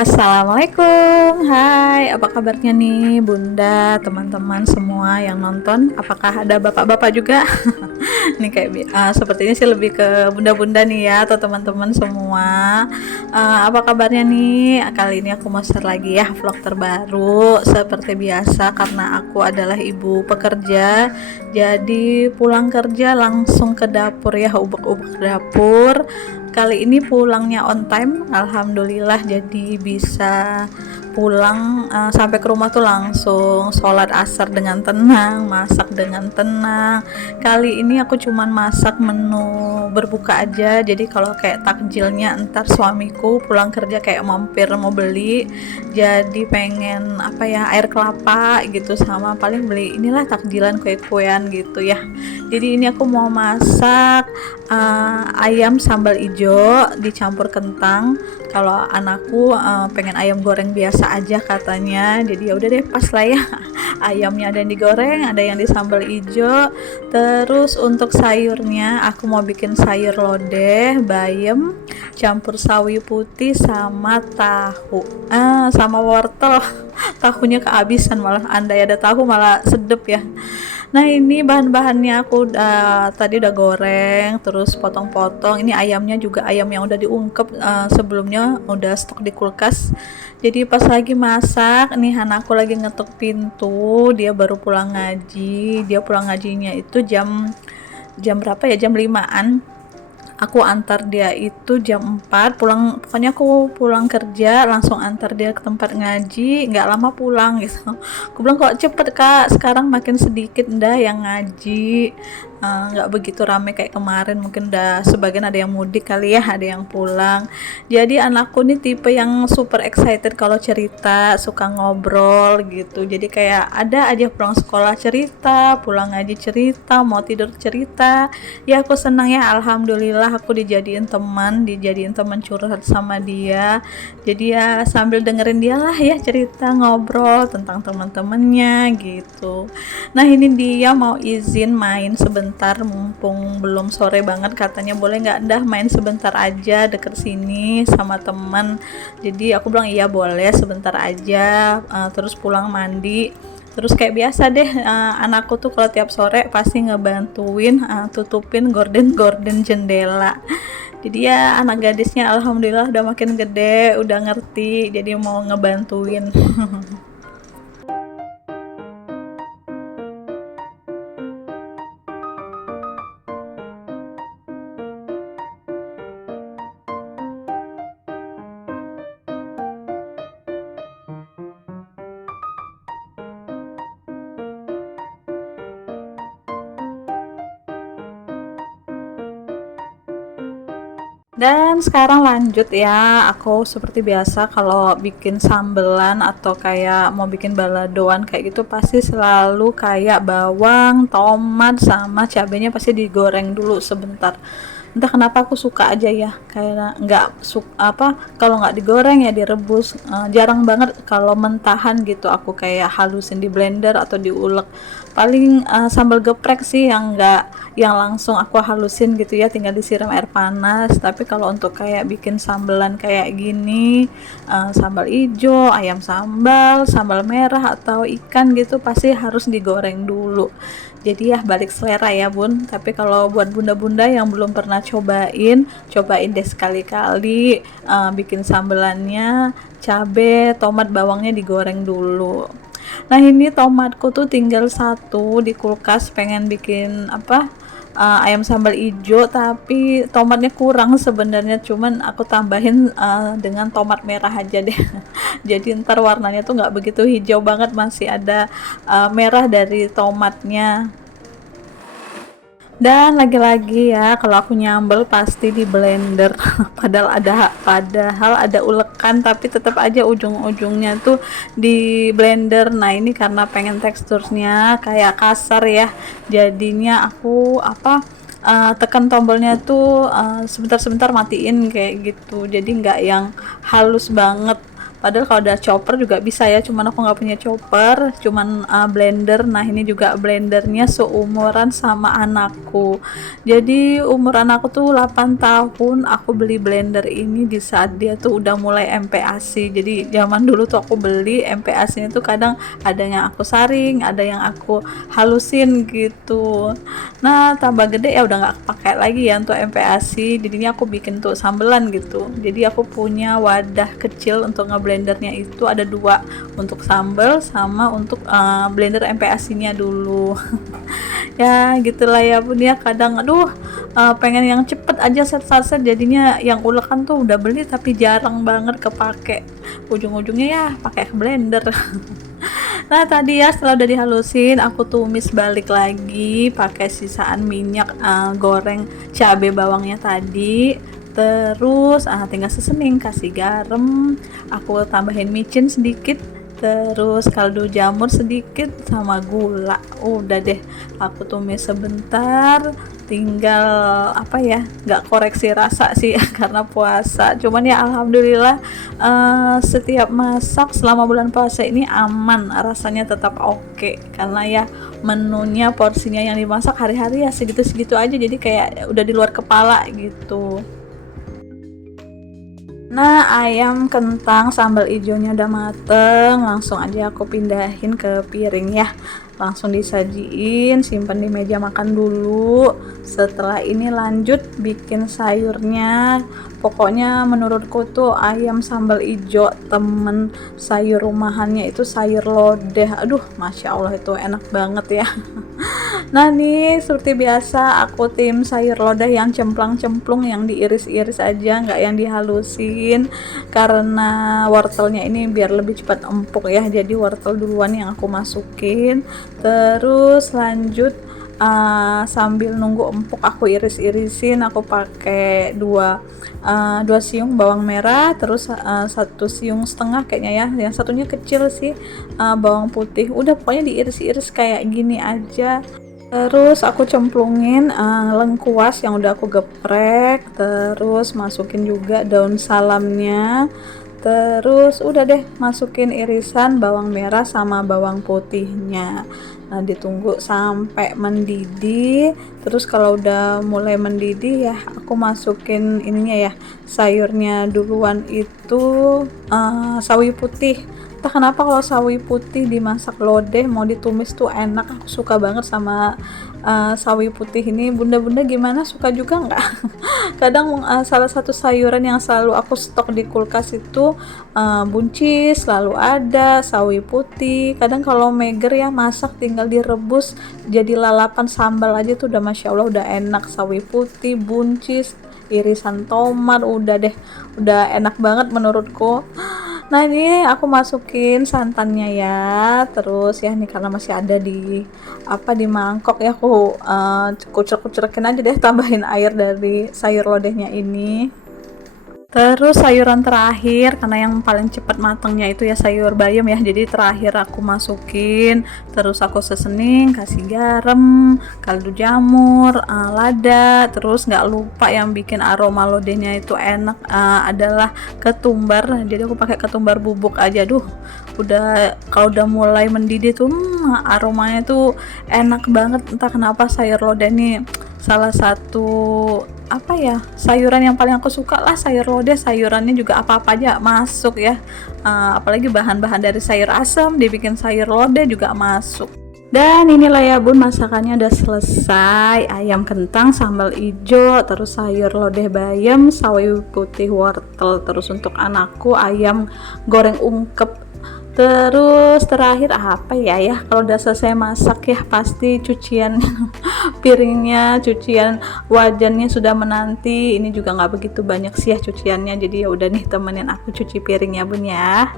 Assalamualaikum, hai, apa kabarnya nih Bunda, teman-teman semua yang nonton? Apakah ada bapak-bapak juga? Ini kayak sepertinya sih lebih ke bunda-bunda nih ya, atau teman-teman semua. Apa kabarnya nih? Kali ini aku mau share lagi ya vlog terbaru. Seperti biasa, karena aku adalah ibu pekerja, jadi pulang kerja langsung ke dapur ya, ubek-ubek dapur. Kali ini pulangnya on time, alhamdulillah, jadi bisa pulang sampai ke rumah tuh langsung sholat asar dengan tenang, masak dengan tenang. Kali ini aku cuman masak menu berbuka aja, jadi kalau kayak takjilnya ntar suamiku pulang kerja kayak mampir mau beli, jadi pengen apa ya, air kelapa gitu, sama paling beli inilah takjilan kue-kuean gitu ya. Jadi ini aku mau masak ayam sambal ijo dicampur kentang. Kalau anakku pengen ayam goreng biasa aja katanya, jadi ya udah deh, pas lah ya. Ayamnya ada yang digoreng, ada yang disambal ijo. Terus untuk sayurnya aku mau bikin sayur lodeh bayam campur sawi putih sama tahu, sama wortel. Tahunya kehabisan, malah andai ada tahu malah sedep ya. Nah, ini bahan-bahannya aku tadi udah goreng, terus potong-potong. Ini ayamnya juga ayam yang udah diungkep, sebelumnya udah stok di kulkas. Jadi pas lagi masak, nih anakku lagi ngetuk pintu, dia baru pulang ngaji. Dia pulang ngajinya itu jam jam berapa ya? Jam 5-an. Aku antar dia itu jam 4 pulang, pokoknya aku pulang kerja langsung antar dia ke tempat ngaji, nggak lama pulang gitu. Aku bilang kok cepet kak, sekarang makin sedikit dah yang ngaji, nggak begitu rame kayak kemarin, mungkin udah sebagian ada yang mudik kali ya, ada yang pulang. Jadi anakku nih tipe yang super excited kalau cerita, suka ngobrol gitu, jadi kayak ada aja pulang sekolah cerita, pulang ngaji cerita, mau tidur cerita. Ya aku senang ya, alhamdulillah aku dijadiin teman curhat sama dia. Jadi ya sambil dengerin dia lah ya cerita, ngobrol tentang teman-temannya gitu. Nah, ini dia mau izin main sebentar, mumpung belum sore banget, katanya boleh nggak dah main sebentar aja deket sini sama teman. Jadi aku bilang iya boleh sebentar aja, terus pulang mandi. Terus kayak biasa deh, anakku tuh kalau tiap sore pasti ngebantuin tutupin gorden-gorden jendela. Jadi ya anak gadisnya alhamdulillah udah makin gede, udah ngerti, jadi mau ngebantuin. Dan sekarang lanjut ya, aku seperti biasa kalau bikin sambelan atau kayak mau bikin baladoan kayak gitu pasti selalu kayak bawang, tomat sama cabenya pasti digoreng dulu sebentar. Entah kenapa aku suka aja ya, kayak nggak apa, kalau nggak digoreng ya direbus. Jarang banget kalau mentahan gitu aku kayak halusin di blender atau diulek. Paling sambal geprek sih yang nggak, yang langsung aku halusin gitu ya, tinggal disiram air panas. Tapi kalau untuk kayak bikin sambelan kayak gini, sambal ijo, ayam sambal, sambal merah atau ikan gitu pasti harus digoreng dulu. Jadi ya balik selera ya bun. Tapi kalau buat bunda-bunda yang belum pernah cobain deh sekali-kali, bikin sambelannya cabe, tomat, bawangnya digoreng dulu. Nah, ini tomatku tuh tinggal satu di kulkas, pengen bikin apa, ayam sambal ijo, tapi tomatnya kurang sebenarnya, cuman aku tambahin dengan tomat merah aja deh. Jadi ntar warnanya tuh nggak begitu hijau banget, masih ada merah dari tomatnya. Dan lagi-lagi ya, kalau aku nyambel pasti di blender. Padahal ada ulekan, tapi tetap aja ujung-ujungnya tuh di blender. Nah, ini karena pengen teksturnya kayak kasar ya. Jadinya aku apa, tekan tombolnya tuh sebentar-sebentar matiin kayak gitu. Jadi nggak yang halus banget. Padahal kalau ada chopper juga bisa ya, cuman aku nggak punya chopper, cuman blender. Nah ini juga blendernya seumuran sama anakku. Jadi umur anakku tuh 8 tahun, aku beli blender ini di saat dia tuh udah mulai MPASI. Jadi zaman dulu tuh aku beli MPASI itu kadang ada yang aku saring, ada yang aku halusin gitu. Nah tambah gede ya udah nggak pakai lagi ya untuk MPASI, jadinya aku bikin tuh sambelan gitu. Jadi aku punya wadah kecil untuk ngeblendernya, itu ada dua, untuk sambal sama untuk blender MPASI nya dulu. Ya gitulah ya bun ya, kadang aduh pengen yang cepet aja set jadinya yang ulekan tuh udah beli tapi jarang banget kepake, ujung-ujungnya ya pakai blender. Nah tadi ya setelah udah dihalusin aku tumis balik lagi pakai sisaan minyak goreng cabai bawangnya tadi. Terus tinggal sesening, kasih garam, aku tambahin micin sedikit, terus kaldu jamur sedikit sama gula. Udah deh aku tumis sebentar, tinggal apa ya, nggak koreksi rasa sih karena puasa. Cuman ya alhamdulillah setiap masak selama bulan puasa ini aman, rasanya tetap oke, karena ya menunya porsinya yang dimasak hari-hari ya segitu-segitu aja, jadi kayak udah di luar kepala gitu. Nah ayam kentang sambal ijonya udah mateng, langsung aja aku pindahin ke piring ya, langsung disajiin, simpan di meja makan dulu. Setelah ini lanjut bikin sayurnya. Pokoknya menurutku tuh ayam sambal ijo temen sayur rumahannya itu sayur lodeh, aduh masya Allah itu enak banget ya. Nah nih seperti biasa aku tim sayur lodeh yang cemplang-cemplung, yang diiris-iris aja, nggak yang dihalusin, karena wortelnya ini biar lebih cepat empuk ya, jadi wortel duluan yang aku masukin. Terus lanjut sambil nunggu empuk aku iris-irisin, aku pakai dua siung bawang merah, terus 1,5 siung kayaknya ya, yang satunya kecil sih, bawang putih. Udah pokoknya diiris-iris kayak gini aja. Terus aku cemplungin lengkuas yang udah aku geprek, terus masukin juga daun salamnya, terus udah deh masukin irisan bawang merah sama bawang putihnya. Nah ditunggu sampai mendidih. Terus kalau udah mulai mendidih ya aku masukin ininya ya, sayurnya duluan itu sawi putih. Entah kenapa kalau sawi putih dimasak lodeh mau ditumis tuh enak, aku suka banget sama sawi putih ini. Bunda-bunda gimana, suka juga nggak? Kadang salah satu sayuran yang selalu aku stok di kulkas itu buncis selalu ada, sawi putih. Kadang kalau meger ya masak tinggal direbus jadi lalapan sambal aja tuh udah masya Allah udah enak. Sawi putih, buncis, irisan tomat, udah deh udah enak banget menurutku. Nah ini aku masukin santannya ya, terus ya nih karena masih ada di di mangkok ya, aku kucek-kucekin aja deh, tambahin air dari sayur lodehnya ini. Terus sayuran terakhir, karena yang paling cepat matangnya itu ya sayur bayam ya, jadi terakhir aku masukin, terus aku sesening, kasih garam, kaldu jamur, lada, terus nggak lupa yang bikin aroma lodehnya itu enak adalah ketumbar. Jadi aku pakai ketumbar bubuk aja. Duh udah kalau udah mulai mendidih tuh aromanya tuh enak banget. Entah kenapa sayur lodeh nih salah satu sayuran yang paling aku suka lah, sayur lodeh. Sayurannya juga apa-apa aja masuk ya, apalagi bahan-bahan dari sayur asam dibikin sayur lodeh juga masuk. Dan inilah ya bun, masakannya udah selesai. Ayam kentang sambal ijo, terus sayur lodeh bayam, sawi putih, wortel, terus untuk anakku ayam goreng ungkep. Terus terakhir apa ya, kalau udah selesai masak ya pasti cucian piringnya, cucian wajannya sudah menanti. Ini juga nggak begitu banyak sih ya cuciannya, jadi ya udah nih temenin aku cuci piringnya bun ya.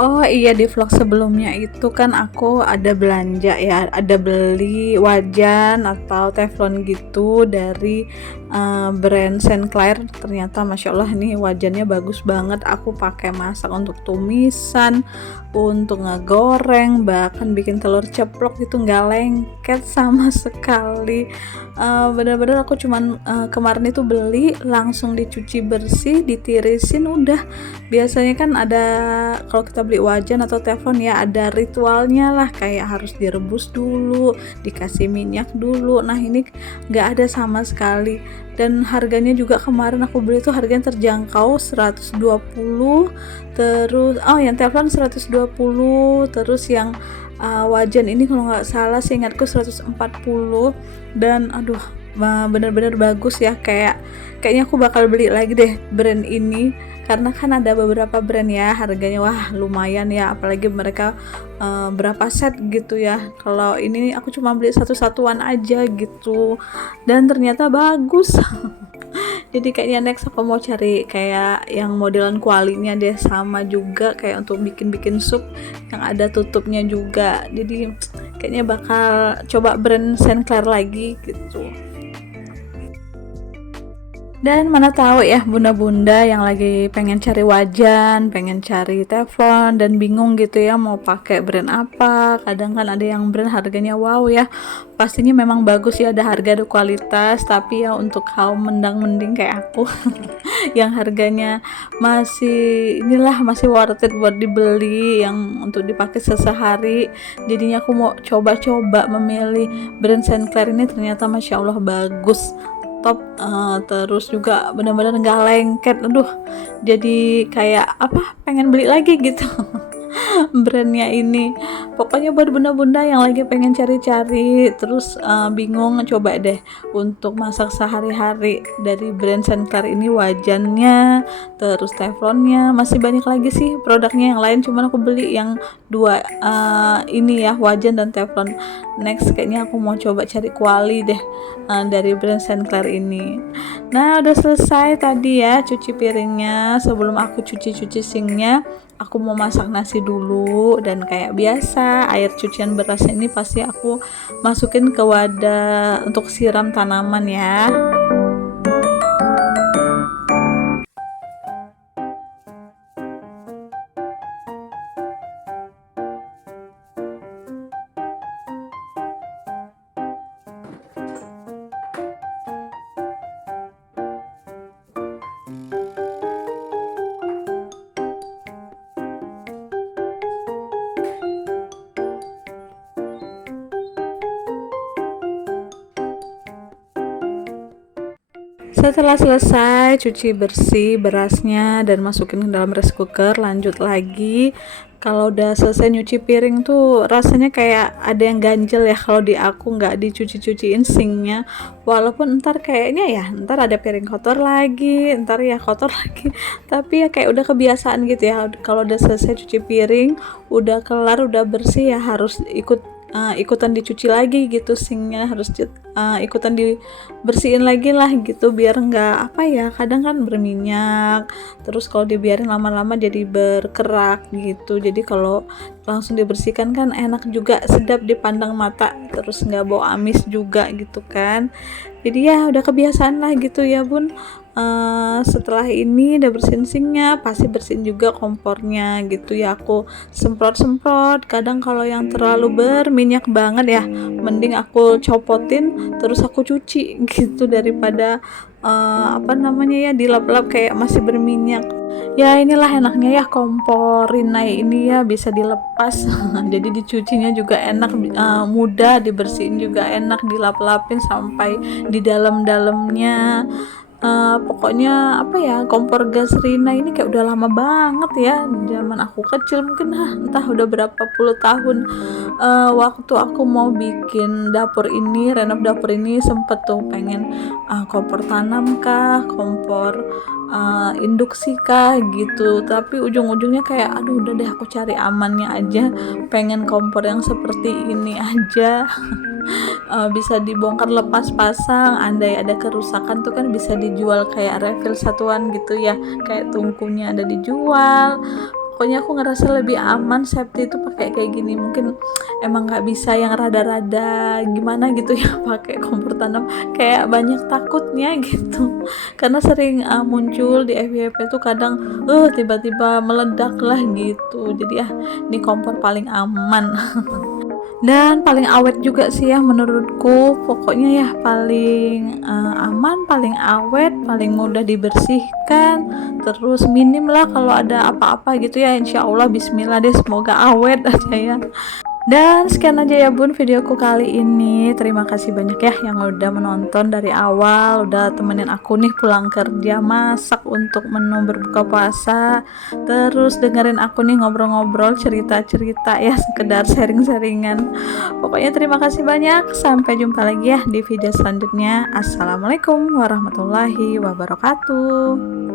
Oh iya, di vlog sebelumnya itu kan aku ada belanja ya, ada beli wajan atau teflon gitu dari brand Saint Clair. Ternyata Masya Allah ini wajannya bagus banget. Aku pakai masak untuk tumisan, untuk ngegoreng, bahkan bikin telur ceplok itu nggak lengket sama sekali. Bener-bener aku cuman kemarin itu beli langsung dicuci bersih, ditirisin udah. Biasanya kan ada, kalau kita beli wajan atau teflon ya ada ritualnya lah, kayak harus direbus dulu, dikasih minyak dulu. Nah ini nggak ada sama sekali. Dan harganya juga kemarin aku beli tuh harganya terjangkau, 120. Terus yang teflon 120, terus yang wajan ini kalau nggak salah sih ingatku 140. Dan aduh, bener-bener bagus ya, kayaknya aku bakal beli lagi deh brand ini, karena kan ada beberapa brand ya harganya wah lumayan ya, apalagi mereka berapa set gitu ya. Kalau ini aku cuma beli satu-satuan aja gitu, dan ternyata bagus. Jadi kayaknya next aku mau cari kayak yang modelan kualinya deh, sama juga kayak untuk bikin sup yang ada tutupnya juga. Jadi kayaknya bakal coba brand Saint Clair lagi gitu. Dan mana tahu ya bunda-bunda yang lagi pengen cari wajan, pengen cari teflon dan bingung gitu ya mau pakai brand apa. Kadang kan ada yang brand harganya wow ya, pastinya memang bagus ya, ada harga ada kualitas. Tapi ya untuk kaum mendang-mending kayak aku yang harganya masih worth it buat dibeli, yang untuk dipakai sehari. Jadinya aku mau coba-coba memilih brand Saint Clair ini, ternyata Masya Allah bagus, top. Terus juga benar-benar nggak lengket. Aduh, jadi kayak pengen beli lagi gitu. Brandnya ini pokoknya buat bunda-bunda yang lagi pengen cari-cari terus bingung, coba deh untuk masak sehari-hari dari brand Saint Clair ini, wajannya terus teflonnya. Masih banyak lagi sih produknya yang lain, cuman aku beli yang dua ini ya, wajan dan teflon. Next kayaknya aku mau coba cari kuali deh dari brand Saint Clair ini. Nah udah selesai tadi ya cuci piringnya. Sebelum aku cuci sinknya, aku mau masak nasi dulu. Dan kayak biasa air cucian beras ini pasti aku masukin ke wadah untuk siram tanaman ya. Setelah selesai cuci bersih berasnya dan masukin ke dalam rice cooker, lanjut lagi. Kalau udah selesai nyuci piring tuh rasanya kayak ada yang ganjel ya kalau di aku nggak dicuci-cuciin sinknya. Walaupun ntar kayaknya ya ntar ada piring kotor lagi, ntar ya kotor lagi. Tapi ya kayak udah kebiasaan gitu ya. Kalau udah selesai cuci piring, udah kelar, udah bersih ya harus ikutan dicuci lagi gitu, sinknya harus ikutan dibersihin lagi lah gitu, biar nggak kadang kan berminyak, terus kalau dibiarin lama-lama jadi berkerak gitu. Jadi kalau langsung dibersihkan kan enak juga, sedap dipandang mata, terus nggak bau amis juga gitu kan. Jadi ya udah kebiasaan lah gitu ya bun. Setelah ini udah bersihin sinknya, pasti bersihin juga kompornya gitu ya. Aku semprot-semprot. Kadang kalau yang terlalu berminyak banget ya, mending aku copotin terus aku cuci gitu, daripada dilap-lap kayak masih berminyak. Ya inilah enaknya ya kompor Rinnai ini ya, bisa dilepas. Jadi dicucinya juga enak, mudah, dibersihin juga enak, dilap-lapin sampai di dalam-dalamnya. Pokoknya kompor gas Rinnai ini kayak udah lama banget ya, zaman aku kecil mungkin entah udah berapa puluh tahun. Waktu aku mau bikin dapur ini, renov dapur ini, sempet tuh pengen kompor tanam kah, kompor induksi kah gitu, tapi ujung-ujungnya kayak aduh udah deh aku cari amannya aja, pengen kompor yang seperti ini aja. Bisa dibongkar lepas pasang, andai ada kerusakan tuh kan bisa dijual kayak refill satuan gitu ya, kayak tungkunya ada dijual. pokoknya aku ngerasa lebih aman safety itu pakai kayak gini. Mungkin emang nggak bisa yang rada-rada gimana gitu ya pakai kompor tanam, kayak banyak takutnya gitu karena sering muncul di FYP tuh kadang tiba-tiba meledak lah gitu. Jadi ini kompor paling aman dan paling awet juga sih ya menurutku. Pokoknya ya paling aman, paling awet, paling mudah dibersihkan, terus minim lah kalau ada apa-apa gitu ya. Insya Allah bismillah deh, semoga awet aja ya. Dan sekian aja ya bun videoku kali ini. Terima kasih banyak ya yang udah menonton dari awal, udah temenin aku nih pulang kerja, masak untuk menu berbuka puasa, terus dengerin aku nih ngobrol-ngobrol, cerita-cerita ya, sekedar sharing-sharingan. Pokoknya terima kasih banyak. Sampai jumpa lagi ya di video selanjutnya. Assalamualaikum warahmatullahi wabarakatuh.